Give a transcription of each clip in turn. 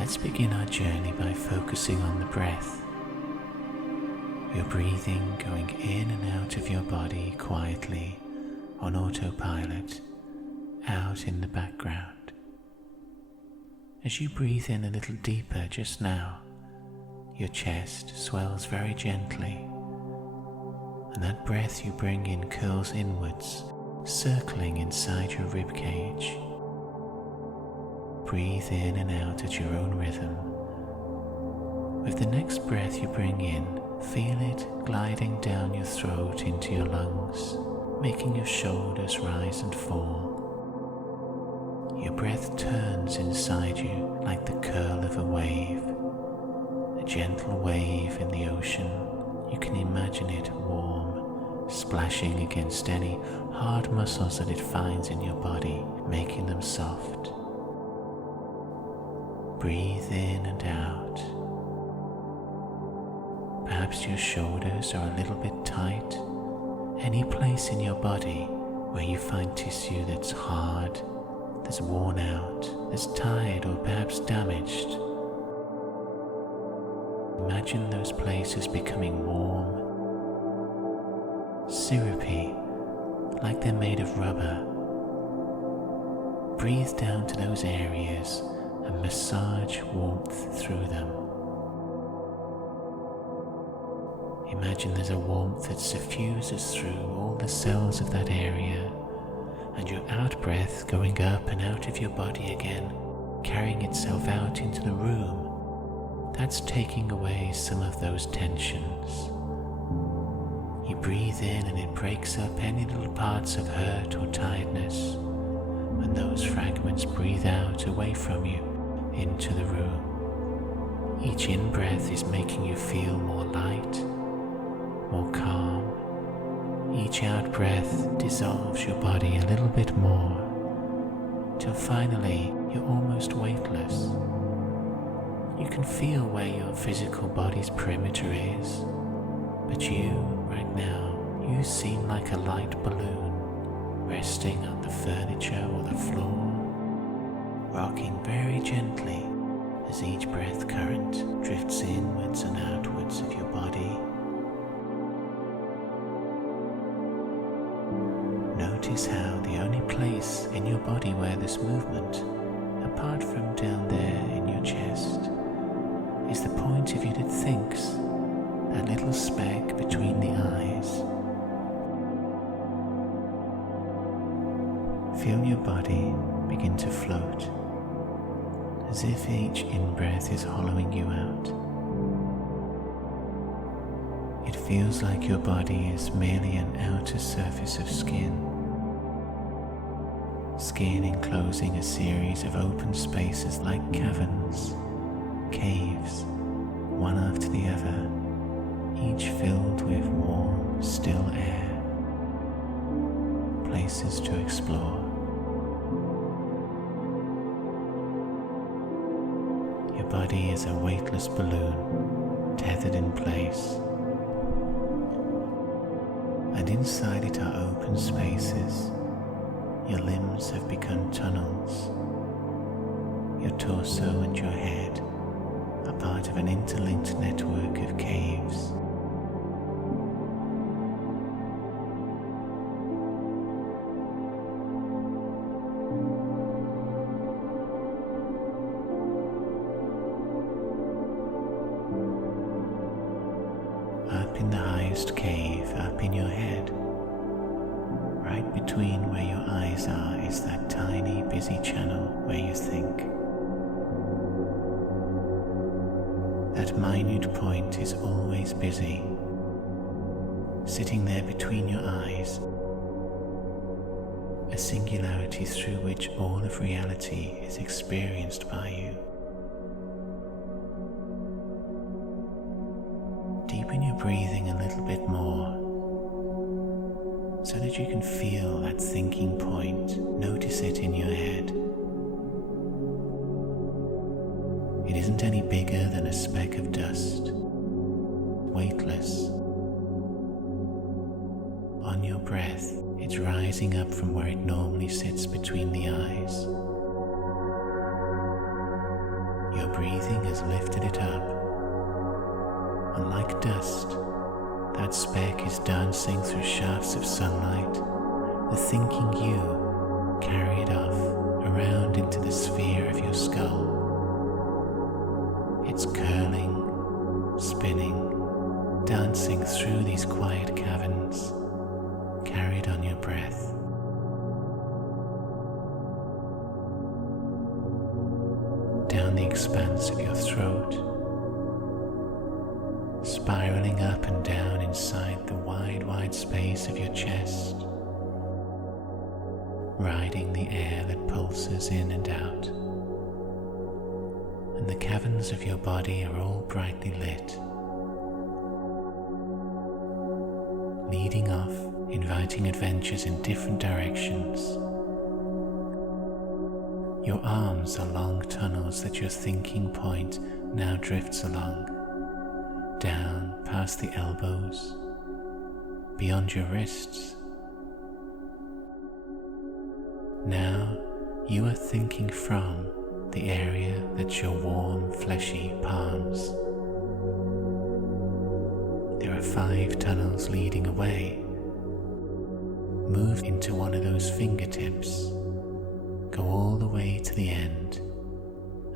Let's begin our journey by focusing on the breath. Your breathing going in and out of your body quietly on autopilot, out in the background. As you breathe in a little deeper just now, your chest swells very gently, and that breath you bring in curls inwards, circling inside your ribcage. Breathe in and out at your own rhythm. With the next breath you bring in, feel it gliding down your throat into your lungs, making your shoulders rise and fall. Your breath turns inside you like the curl of a wave, a gentle wave in the ocean. You can imagine it warm, splashing against any hard muscles that it finds in your body, making them soft. Breathe in and out. Perhaps your shoulders are a little bit tight. Any place in your body where you find tissue that's hard, that's worn out, that's tired or perhaps damaged. Imagine those places becoming warm, syrupy, like they're made of rubber. Breathe down to those areas and massage warmth through them. Imagine there's a warmth that suffuses through all the cells of that area, and your out-breath going up and out of your body again, carrying itself out into the room. That's taking away some of those tensions. You breathe in and it breaks up any little parts of hurt or tiredness, and those fragments breathe out away from you into the room. Each in-breath is making you feel more light, more calm. Each out-breath dissolves your body a little bit more, till finally you're almost weightless. You can feel where your physical body's perimeter is, but you, right now, you seem like a light balloon, resting on the furniture or the floor, rocking very gently as each breath current drifts inwards and outwards of your body. Notice how the only place in your body where this movement, apart from down there in your chest, is the point of you that thinks, that little speck between the eyes. Feel your body begin to float, as if each in-breath is hollowing you out. It feels like your body is merely an outer surface of skin enclosing a series of open spaces like caverns, caves, one after the other, each filled with warm, still air, places to explore. Your body is a weightless balloon, tethered in place, and inside it are open spaces. Your limbs have become tunnels. Your torso and your head are part of an interlinked network of caves. Up in the highest cave, up in your head, right between where your eyes are is that tiny, busy channel where you think. That minute point is always busy, sitting there between your eyes, a singularity through which all of reality is experienced by you. Deepen your breathing a little bit more, so that you can feel that thinking point. Notice it in your head. It isn't any bigger than a speck of dust, weightless. On your breath, it's rising up from where it normally sits between the eyes. Your breathing has lifted it up. Unlike dust, that speck is dancing through shafts of sunlight, the thinking you carry it off around into the sphere of your skull. It's curling, spinning, dancing through these quiet caverns, carried on your breath. Down the expanse of your throat, spiraling up and down inside the wide space of your chest, riding the air that pulses in and out. And the caverns of your body are all brightly lit, leading off, inviting adventures in different directions. Your arms are long tunnels that your thinking point now drifts along, down past the elbows, beyond your wrists. Now you are thinking from the area that's your warm, fleshy palms. There are 5 tunnels leading away. Move into one of those fingertips. Go all the way to the end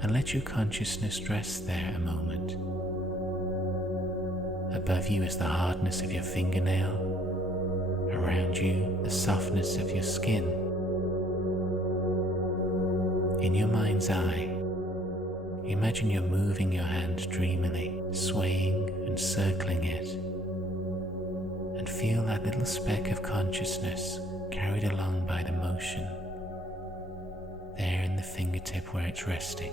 and let your consciousness rest there a moment. Above you is the hardness of your fingernail. Around you, the softness of your skin. In your mind's eye, imagine you're moving your hand dreamily, swaying and circling it, and feel that little speck of consciousness carried along by the motion, there in the fingertip where it's resting.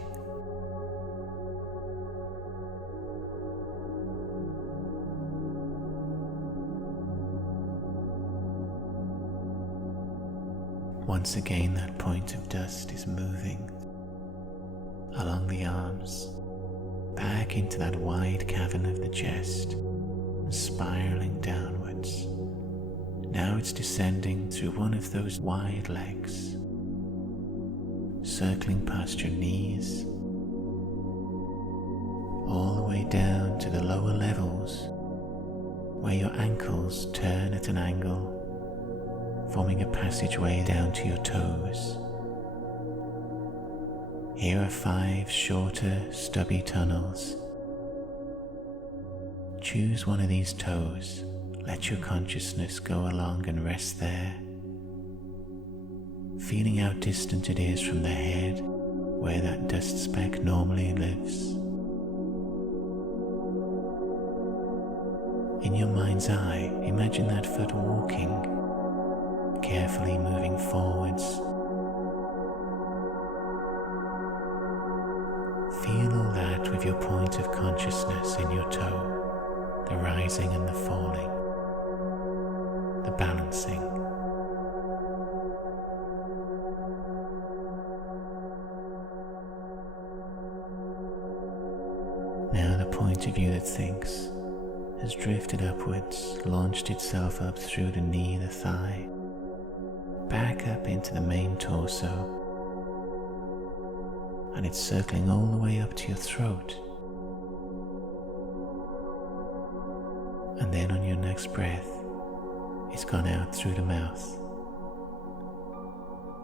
Once again, that point of dust is moving along the arms, back into that wide cavern of the chest, and spiraling downwards. Now it's descending through one of those wide legs, circling past your knees, all the way down to the lower levels, where your ankles turn at an angle, forming a passageway down to your toes. Here are 5 shorter, stubby tunnels. Choose one of these toes. Let your consciousness go along and rest there, feeling how distant it is from the head where that dust speck normally lives. In your mind's eye, imagine that foot walking, carefully moving forwards. Feel all that with your point of consciousness in your toe, the rising and the falling, the balancing. Now the point of view that thinks has drifted upwards, launched itself up through the knee, the thigh, back up into the main torso, and it's circling all the way up to your throat. And then on your next breath, it's gone out through the mouth.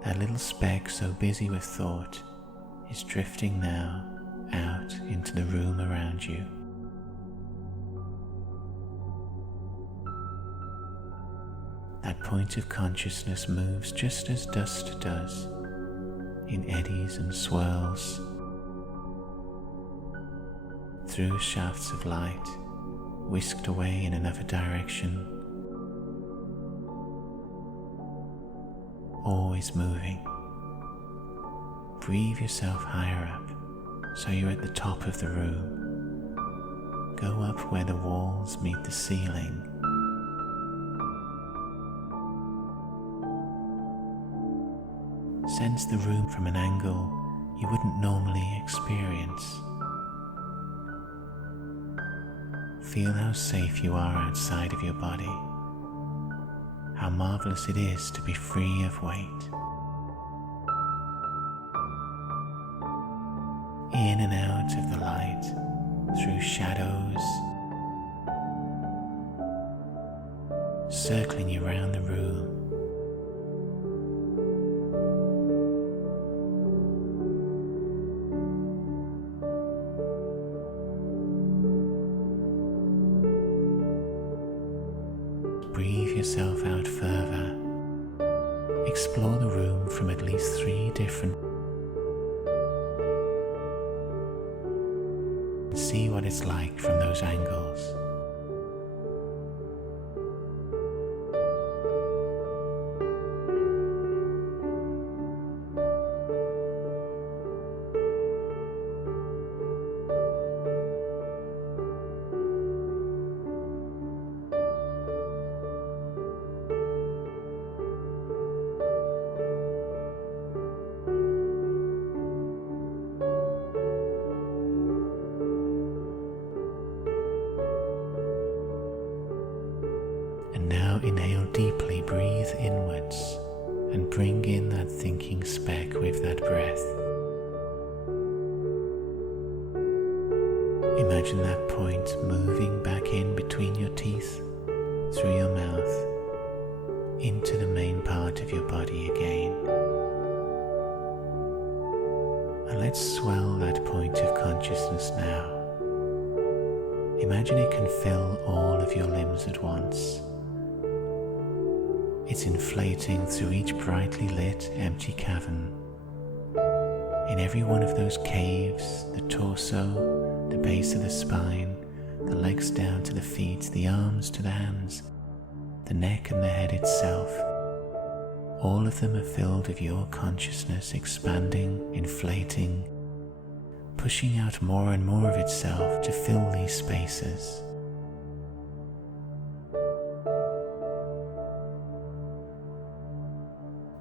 That little speck so busy with thought is drifting now out into the room around you. That point of consciousness moves just as dust does, in eddies and swirls, through shafts of light, whisked away in another direction, always moving. Breathe yourself higher up, so you're at the top of the room. Go up where the walls meet the ceiling. Sense the room from an angle you wouldn't normally experience. Feel how safe you are outside of your body, how marvelous it is to be free of weight. in and out of the light, through shadows, circling you around the room. Breathe yourself out further. Explore the room from at least 3 different. See what it's like from those angles. Now inhale deeply, breathe inwards, and bring in that thinking speck with that breath. Imagine that point moving back in between your teeth, through your mouth, into the main part of your body again. And let's swell that point of consciousness now. Imagine it can fill all of your limbs at once. It's inflating through each brightly lit, empty cavern. In every one of those caves, the torso, the base of the spine, the legs down to the feet, the arms to the hands, the neck and the head itself, all of them are filled with your consciousness expanding, inflating, pushing out more and more of itself to fill these spaces.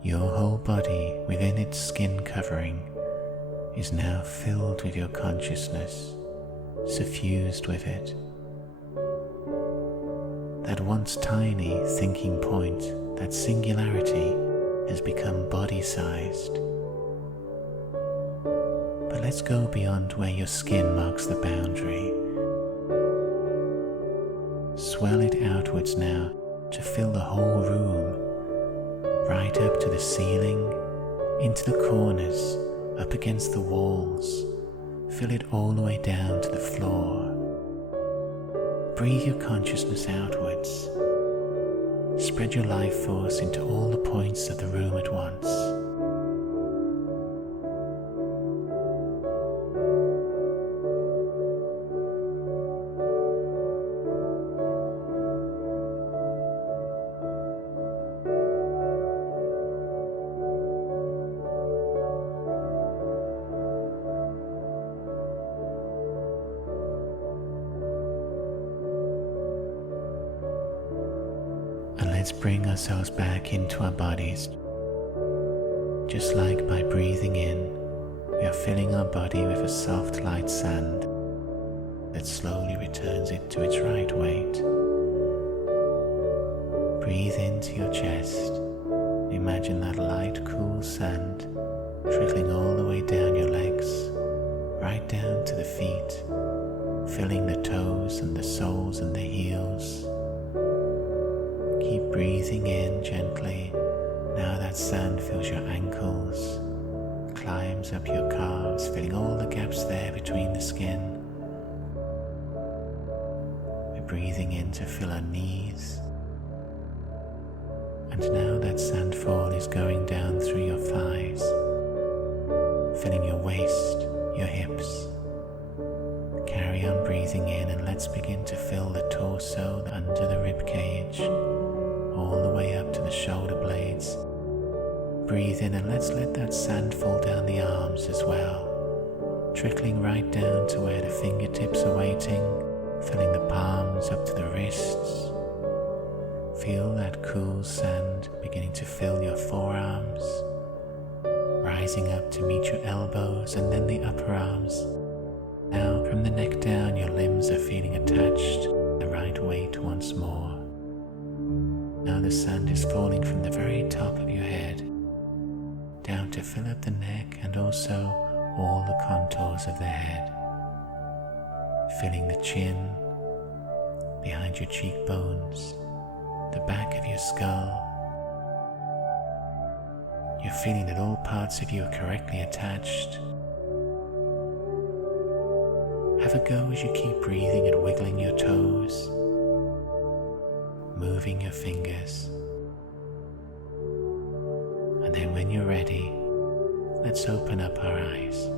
Your whole body within its skin covering is now filled with your consciousness, suffused with it. That once tiny thinking point, that singularity, has become body-sized. But let's go beyond where your skin marks the boundary. Swell it outwards now to fill the whole room, right up to the ceiling, into the corners, up against the walls. Fill it all the way down to the floor. Breathe your consciousness outwards. Spread your life force into all the points of the room at once. Let's bring ourselves back into our bodies. Just like by breathing in, we are filling our body with a soft light sand that slowly returns it to its right weight. Breathe into your chest. Imagine that light, cool sand trickling all the way down your legs, right down to the feet, filling the toes and the soles and the heels. Keep breathing in gently. Now that sand fills your ankles, climbs up your calves, filling all the gaps there between the skin. We're breathing in to fill our knees. And now that sandfall is going down through your thighs, filling your waist, your hips. Carry on breathing in, and let's begin to fill the torso under the rib cage, all the way up to the shoulder blades. Breathe in, and let's let that sand fall down the arms as well, trickling right down to where the fingertips are waiting, filling the palms up to the wrists. Feel that cool sand beginning to fill your forearms, rising up to meet your elbows and then the upper arms. Now from the neck down, your limbs are feeling attached, the right weight once more. Now the sand is falling from the very top of your head, down to fill up the neck and also all the contours of the head, filling the chin, behind your cheekbones, the back of your skull. You're feeling that all parts of you are correctly attached. Have a go as you keep breathing and wiggling your toes, moving your fingers. And then when you're ready, let's open up our eyes.